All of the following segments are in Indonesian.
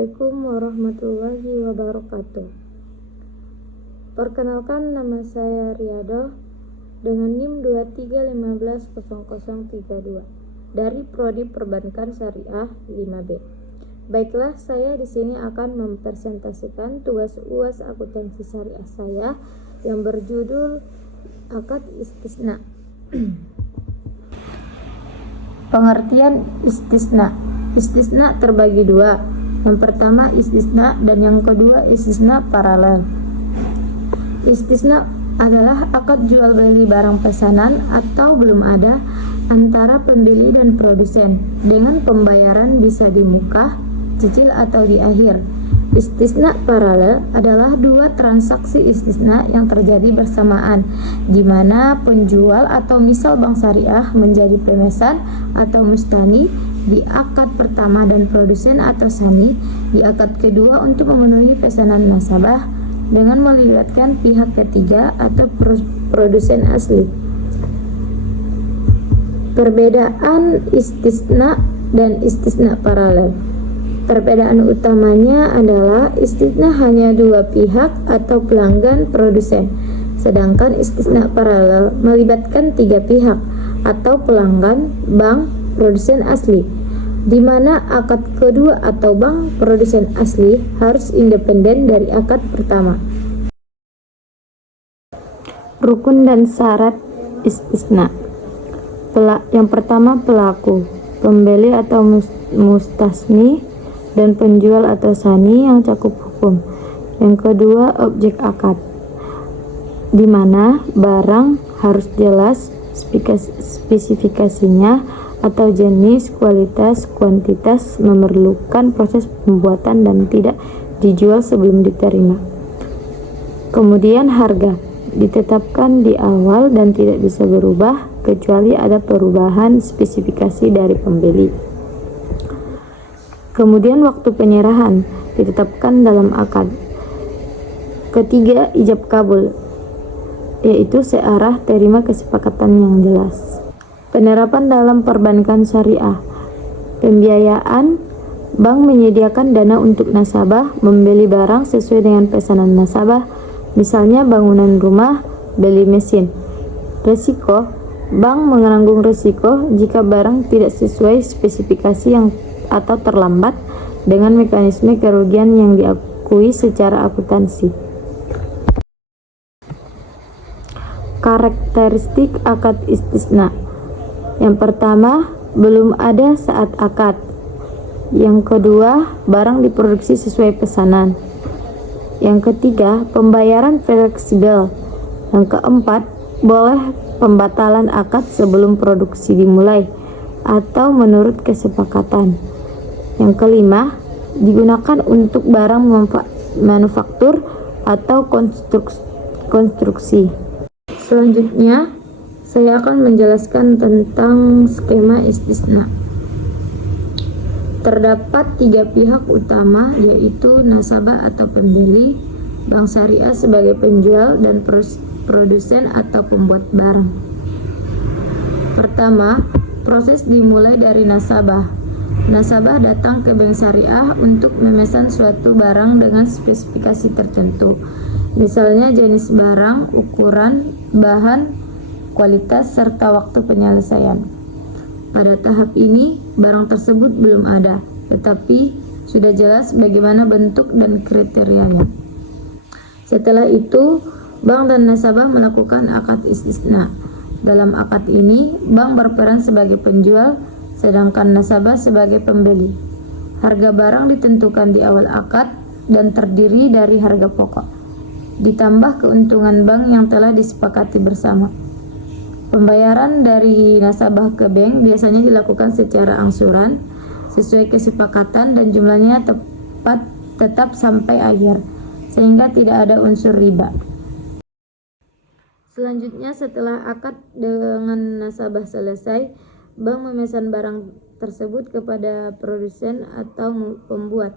Assalamualaikum warahmatullahi wabarakatuh. Perkenalkan, nama saya Riado dengan NIM 23150032 dari Prodi Perbankan Syariah 5B. Baiklah, saya di sini akan mempresentasikan tugas UAS akuntansi syariah saya yang berjudul akad istisna. Pengertian istisna. Istisna terbagi dua. Yang pertama istisna dan yang kedua istisna paralel. Istisna adalah akad jual beli barang pesanan atau belum ada antara pembeli dan produsen dengan pembayaran bisa di muka, cicil atau di akhir. Istisna paralel adalah dua transaksi istisna yang terjadi bersamaan, di mana penjual atau misal bank syariah menjadi pemesan atau mustani di akad pertama dan produsen atau sani di akad kedua untuk memenuhi pesanan nasabah dengan melibatkan pihak ketiga atau produsen asli. Perbedaan istisna dan istisna paralel. Perbedaan utamanya adalah istisna hanya dua pihak atau pelanggan produsen, sedangkan istisna paralel melibatkan tiga pihak atau pelanggan, bank, produsen asli, di mana akad kedua atau bank produsen asli harus independen dari akad pertama. Rukun dan syarat istisna. Yang pertama pelaku, pembeli atau mustasni, dan penjual atau sani yang cakup hukum. Yang kedua objek akad, di mana barang harus jelas spesifikasinya atau jenis, kualitas, kuantitas, memerlukan proses pembuatan dan tidak dijual sebelum diterima. Kemudian harga ditetapkan di awal dan tidak bisa berubah kecuali ada perubahan spesifikasi dari pembeli. Kemudian waktu penyerahan ditetapkan dalam akad. Ketiga, ijab kabul, yaitu searah terima kesepakatan yang jelas. Penerapan dalam perbankan syariah. Pembiayaan, bank menyediakan dana untuk nasabah membeli barang sesuai dengan pesanan nasabah, misalnya bangunan rumah, beli mesin. Resiko, bank menanggung resiko jika barang tidak sesuai spesifikasi atau terlambat dengan mekanisme kerugian yang diakui secara akuntansi. Karakteristik akad istisna. Yang pertama, belum ada saat akad. Yang kedua, barang diproduksi sesuai pesanan. Yang ketiga, pembayaran fleksibel. Yang keempat, boleh pembatalan akad sebelum produksi dimulai atau menurut kesepakatan. Yang kelima, digunakan untuk barang manufaktur atau konstruksi. Selanjutnya, saya akan menjelaskan tentang skema istisna. Terdapat tiga pihak utama, yaitu nasabah atau pembeli, bank syariah sebagai penjual, dan produsen atau pembuat barang. Pertama, proses dimulai dari nasabah. Nasabah datang ke bank syariah untuk memesan suatu barang dengan spesifikasi tertentu, misalnya jenis barang, ukuran, bahan, kualitas, serta waktu penyelesaian. Pada tahap ini, barang tersebut belum ada, tetapi sudah jelas bagaimana bentuk dan kriterianya. Setelah itu, bank dan nasabah melakukan akad istisna. Dalam akad ini, bank berperan sebagai penjual, sedangkan nasabah sebagai pembeli. Harga barang ditentukan di awal akad dan terdiri dari harga pokok, ditambah keuntungan bank yang telah disepakati bersama. Pembayaran dari nasabah ke bank biasanya dilakukan secara angsuran sesuai kesepakatan dan jumlahnya tetap sampai akhir, sehingga tidak ada unsur riba. Selanjutnya, setelah akad dengan nasabah selesai, bank memesan barang tersebut kepada produsen atau pembuat.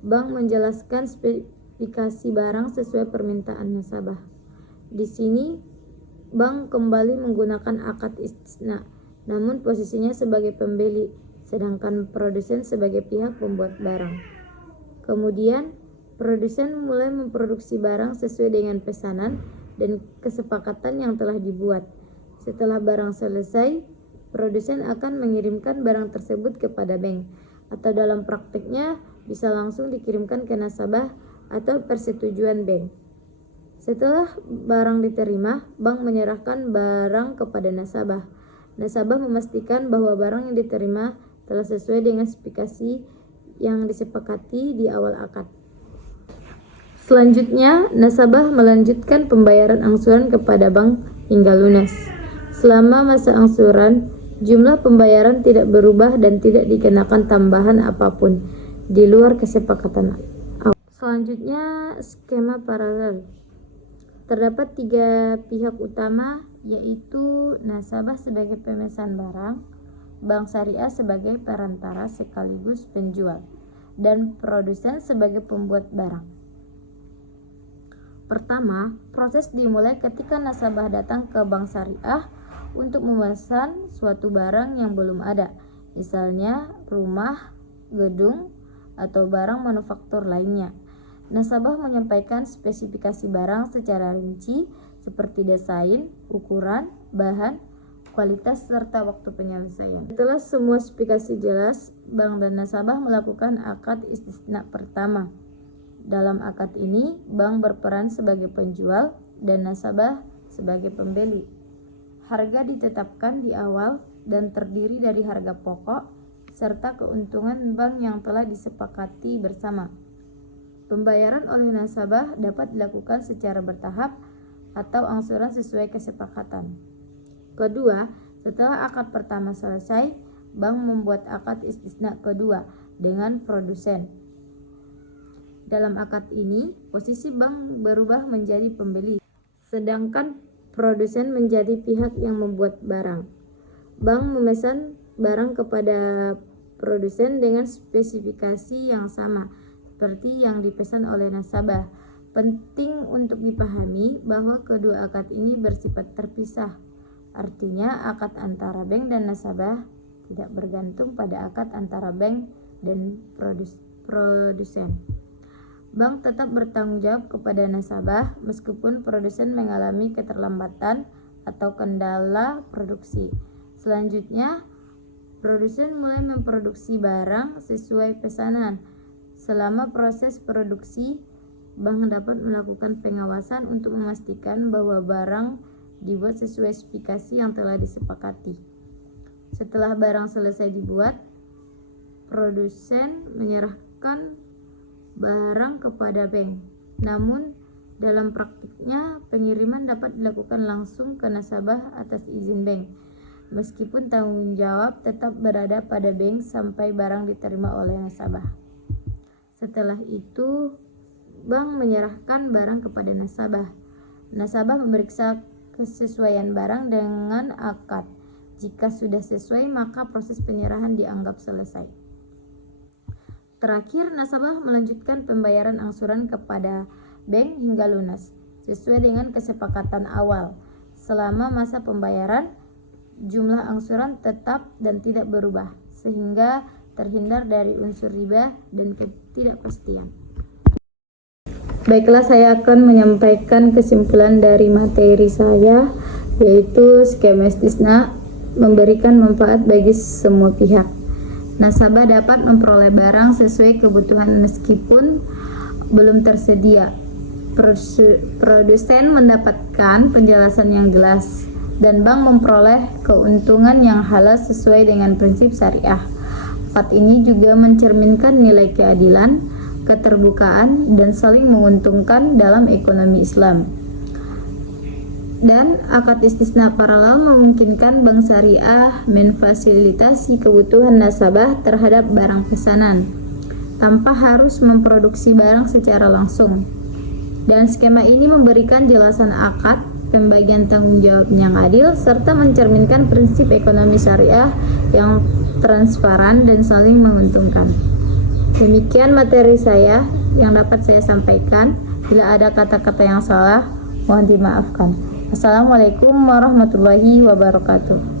Bank menjelaskan spesifikasi barang sesuai permintaan nasabah. Di sini, bank kembali menggunakan akad istisna, namun posisinya sebagai pembeli, sedangkan produsen sebagai pihak pembuat barang. Kemudian, produsen mulai memproduksi barang sesuai dengan pesanan dan kesepakatan yang telah dibuat. Setelah barang selesai, produsen akan mengirimkan barang tersebut kepada bank, atau dalam praktiknya bisa langsung dikirimkan ke nasabah atau persetujuan bank. Setelah barang diterima, bank menyerahkan barang kepada nasabah. Nasabah memastikan bahwa barang yang diterima telah sesuai dengan spesifikasi yang disepakati di awal akad. Selanjutnya, nasabah melanjutkan pembayaran angsuran kepada bank hingga lunas. Selama masa angsuran, jumlah pembayaran tidak berubah dan tidak dikenakan tambahan apapun di luar kesepakatan. Selanjutnya, skema paralel. Terdapat 3 pihak utama, yaitu nasabah sebagai pemesan barang, bank syariah sebagai perantara sekaligus penjual, dan produsen sebagai pembuat barang. Pertama, proses dimulai ketika nasabah datang ke bank syariah untuk memesan suatu barang yang belum ada, misalnya rumah, gedung, atau barang manufaktur lainnya. Nasabah menyampaikan spesifikasi barang secara rinci seperti desain, ukuran, bahan, kualitas, serta waktu penyelesaian. Setelah semua spesifikasi jelas, bank dan nasabah melakukan akad istisna pertama. Dalam akad ini, bank berperan sebagai penjual dan nasabah sebagai pembeli. Harga ditetapkan di awal dan terdiri dari harga pokok serta keuntungan bank yang telah disepakati bersama. Pembayaran oleh nasabah dapat dilakukan secara bertahap atau angsuran sesuai kesepakatan. Kedua, setelah akad pertama selesai, bank membuat akad istisna kedua dengan produsen. Dalam akad ini, posisi bank berubah menjadi pembeli, sedangkan produsen menjadi pihak yang membuat barang. Bank memesan barang kepada produsen dengan spesifikasi yang sama seperti yang dipesan oleh nasabah. Penting untuk dipahami bahwa kedua akad ini bersifat terpisah. Artinya, akad antara bank dan nasabah tidak bergantung pada akad antara bank dan produsen. Bank tetap bertanggung jawab kepada nasabah meskipun produsen mengalami keterlambatan atau kendala produksi. Selanjutnya, produsen mulai memproduksi barang sesuai pesanan. Selama proses produksi, bank dapat melakukan pengawasan untuk memastikan bahwa barang dibuat sesuai spesifikasi yang telah disepakati. Setelah barang selesai dibuat, produsen menyerahkan barang kepada bank. Namun, dalam praktiknya, pengiriman dapat dilakukan langsung ke nasabah atas izin bank, meskipun tanggung jawab tetap berada pada bank sampai barang diterima oleh nasabah. Setelah itu, bank menyerahkan barang kepada nasabah. Nasabah memeriksa kesesuaian barang dengan akad. Jika sudah sesuai, maka proses penyerahan dianggap selesai. Terakhir, nasabah melanjutkan pembayaran angsuran kepada bank hingga lunas, sesuai dengan kesepakatan awal. Selama masa pembayaran, jumlah angsuran tetap dan tidak berubah, sehingga terhindar dari unsur riba dan ketidakpastian. Baiklah, saya akan menyampaikan kesimpulan dari materi saya, yaitu skema istisna memberikan manfaat bagi semua pihak. Nasabah dapat memperoleh barang sesuai kebutuhan meskipun belum tersedia. Produsen mendapatkan penjelasan yang jelas dan bank memperoleh keuntungan yang halal sesuai dengan prinsip syariah. Akad ini juga mencerminkan nilai keadilan, keterbukaan, dan saling menguntungkan dalam ekonomi Islam. Dan akad istisna paralel memungkinkan bank syariah memfasilitasi kebutuhan nasabah terhadap barang pesanan tanpa harus memproduksi barang secara langsung. Dan skema ini memberikan jelasan akad, pembagian tanggung jawab yang adil, serta mencerminkan prinsip ekonomi syariah yang transparan dan saling menguntungkan. Demikian materi saya yang dapat saya sampaikan. Bila ada kata-kata yang salah, mohon dimaafkan. Assalamualaikum warahmatullahi wabarakatuh.